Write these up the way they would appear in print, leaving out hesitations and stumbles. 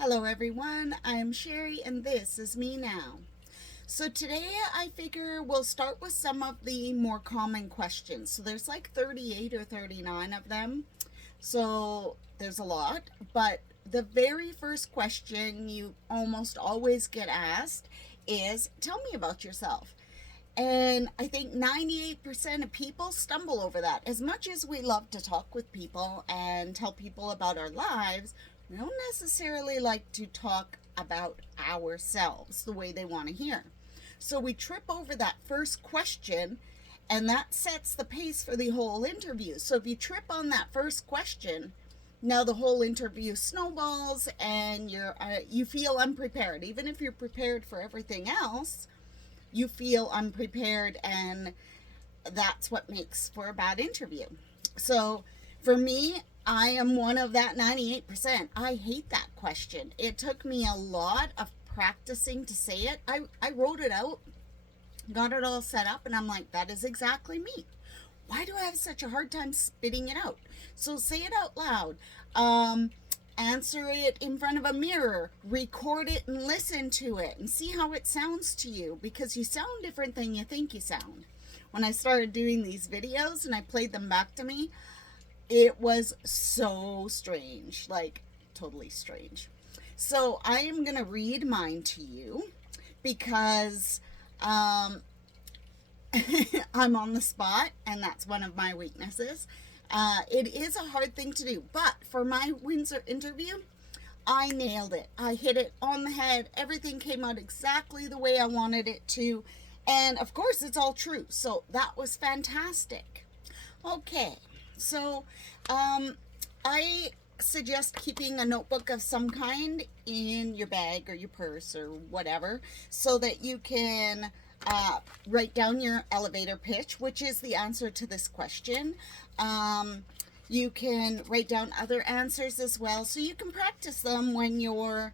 Hello everyone, I'm Sherry and this is Me Now. So today I figure we'll start with some of the more common questions. So there's like 38 or 39 of them. So there's a lot, but the very first question you almost always get asked is tell me about yourself. And I think 98% of people stumble over that. As much as we love to talk with people and tell people about our lives, we don't necessarily like to talk about ourselves the way they want to hear. So we trip over that first question, and that sets the pace for the whole interview. So if you trip on that first question, now the whole interview snowballs and you feel unprepared. Even if you're prepared for everything else, you feel unprepared, and that's what makes for a bad interview. So for me, I am one of that 98%. I hate that question. It took me a lot of practicing to say it. I wrote it out, got it all set up, and I'm like, that is exactly me. Why do I have such a hard time spitting it out? So say it out loud. Answer it in front of a mirror, record it and listen to it and see how it sounds to you, because you sound different than you think you sound. When I started doing these videos and I played them back to me, it was so strange, like totally strange. So I am going to read mine to you because I'm on the spot and that's one of my weaknesses. It is a hard thing to do, but for my Windsor interview, I nailed it. I hit it on the head. Everything came out exactly the way I wanted it to. And of course, it's all true. So that was fantastic. Okay, so I suggest keeping a notebook of some kind in your bag or your purse or whatever so that you can write down your elevator pitch, which is the answer to this question. You can write down other answers as well, so you can practice them when you're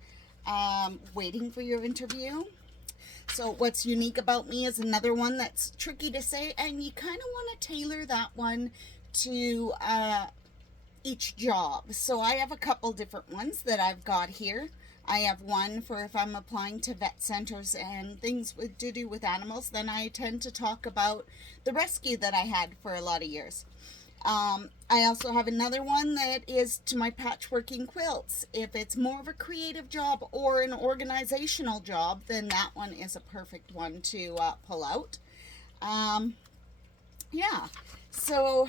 waiting for your interview. So what's unique about me is another one that's tricky to say, and you kind of want to tailor that one to each job. So I have a couple different ones that I've got here. I have one for if I'm applying to vet centers and things to do with animals. Then I tend to talk about the rescue that I had for a lot of years. I also have another one that is to my patchworking quilts. If it's more of a creative job or an organizational job, then that one is a perfect one to pull out. Yeah, so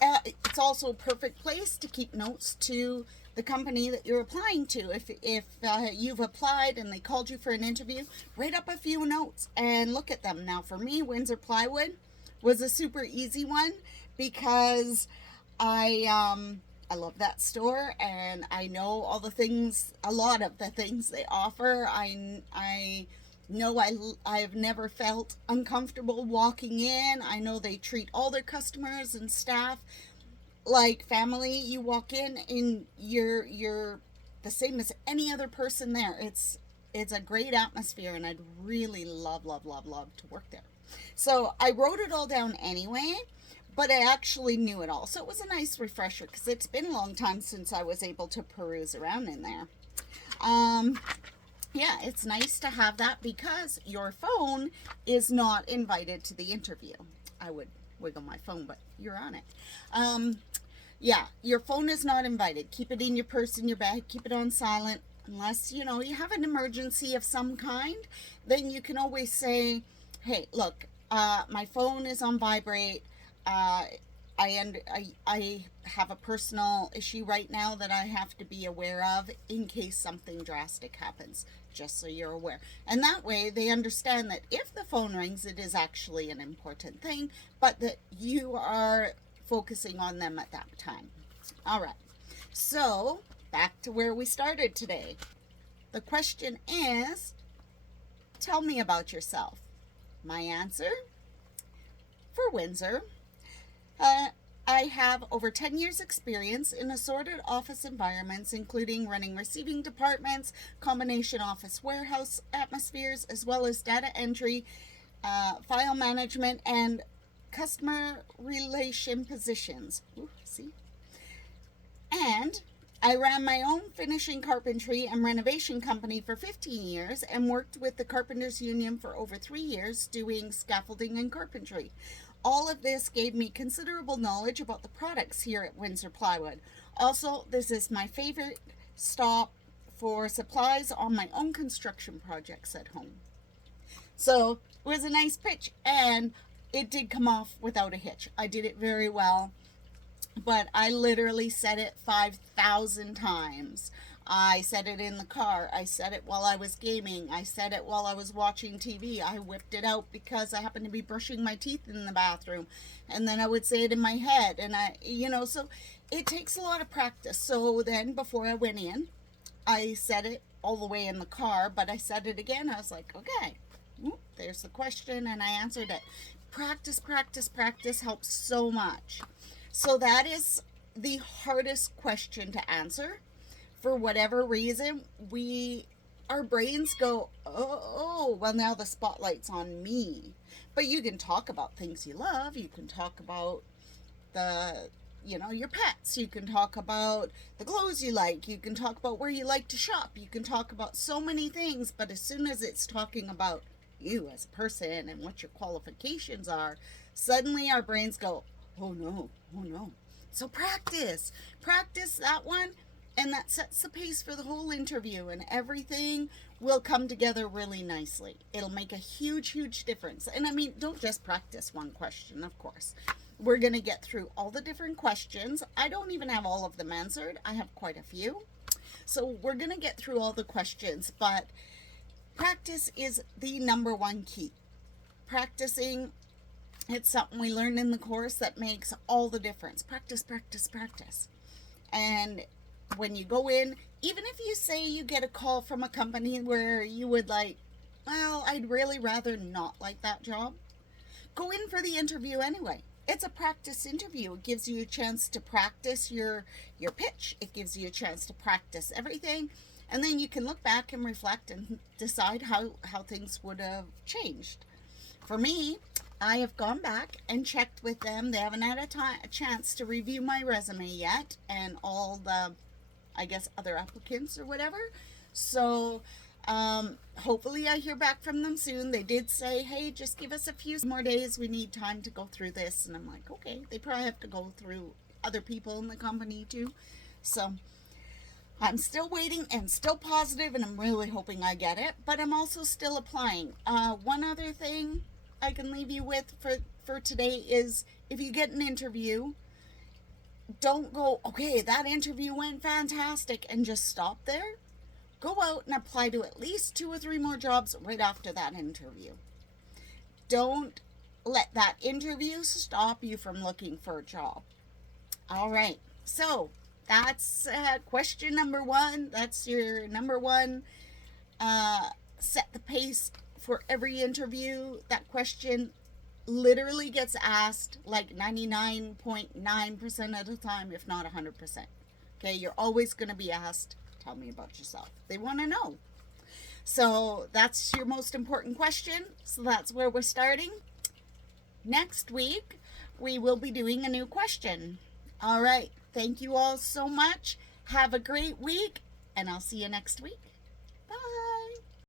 it's also a perfect place to keep notes to the company that you're applying to. If you've applied and they called you for an interview, write up a few notes and look at them. Now for me, Windsor Plywood was a super easy one because I love that store and I know all the things, a lot of the things they offer. I know I've never felt uncomfortable walking in. I know they treat all their customers and staff like family. You walk in and you're the same as any other person there. It's a great atmosphere and I'd really love to work there. So I wrote it all down anyway, but I actually knew it all. So it was a nice refresher because it's been a long time since I was able to peruse around in there. Yeah, it's nice to have that because your phone is not invited to the interview. I would wiggle my phone, but you're on it. Yeah, your phone is not invited. Keep it in your purse, in your bag, keep it on silent. Unless, you have an emergency of some kind, then you can always say, hey, look, my phone is on vibrate. I have a personal issue right now that I have to be aware of in case something drastic happens, just so you're aware. And that way they understand that if the phone rings, it is actually an important thing, but that you are focusing on them at that time. All right, so back to where we started today. The question is, tell me about yourself. My answer for Windsor, I have over 10 years experience in assorted office environments, including running receiving departments, combination office warehouse atmospheres, as well as data entry, file management, and customer relation positions. Ooh, see? And I ran my own finishing carpentry and renovation company for 15 years and worked with the Carpenters Union for over 3 years doing scaffolding and carpentry. All of this gave me considerable knowledge about the products here at Windsor Plywood. Also, this is my favorite stop for supplies on my own construction projects at home. So it was a nice pitch, and it did come off without a hitch. I did it very well, but I literally said it 5,000 times. I said it in the car. I said it while I was gaming. I said it while I was watching TV. I whipped it out because I happened to be brushing my teeth in the bathroom. And then I would say it in my head. And so it takes a lot of practice. So then before I went in, I said it all the way in the car, but I said it again. I was like, okay, there's the question, and I answered it. Practice, practice, practice helps so much. So that is the hardest question to answer. For whatever reason, our brains go, oh, well, now the spotlight's on me. But you can talk about things you love. You can talk about your pets. You can talk about the clothes you like. You can talk about where you like to shop. You can talk about so many things. But as soon as it's talking about you as a person and what your qualifications are, suddenly our brains go, oh no. So practice that one, and that sets the pace for the whole interview, and everything will come together really nicely. It'll make a huge, huge difference. And I mean, don't just practice one question, of course. We're going to get through all the different questions. I don't even have all of them answered. I have quite a few. So we're going to get through all the questions, but practice is the number one key. Practicing, it's something we learned in the course that makes all the difference. Practice, practice, practice. And when you go in, even if you say you get a call from a company where you would I'd really rather not like that job, go in for the interview anyway. It's a practice interview. It gives you a chance to practice your pitch. It gives you a chance to practice everything. And then you can look back and reflect and decide how things would have changed. For me, I have gone back and checked with them. They haven't had a chance to review my resume yet and all the, other applicants or whatever. So hopefully I hear back from them soon. They did say, hey, just give us a few more days. We need time to go through this. And I'm like, okay, they probably have to go through other people in the company too. So I'm still waiting and still positive, and I'm really hoping I get it. But I'm also still applying. One other thing I can leave you with for today is, if you get an interview, don't go, okay, that interview went fantastic, and just stop there. Go out and apply to at least 2 or 3 more jobs right after that interview. Don't let that interview stop you from looking for a job. All right, so that's question number 1. That's your number 1. Set the pace for every interview. That question literally gets asked like 99.9% of the time, if not 100%. Okay, you're always going to be asked, tell me about yourself. They want to know. So that's your most important question. So that's where we're starting. Next week, we will be doing a new question. All right. Thank you all so much. Have a great week, and I'll see you next week.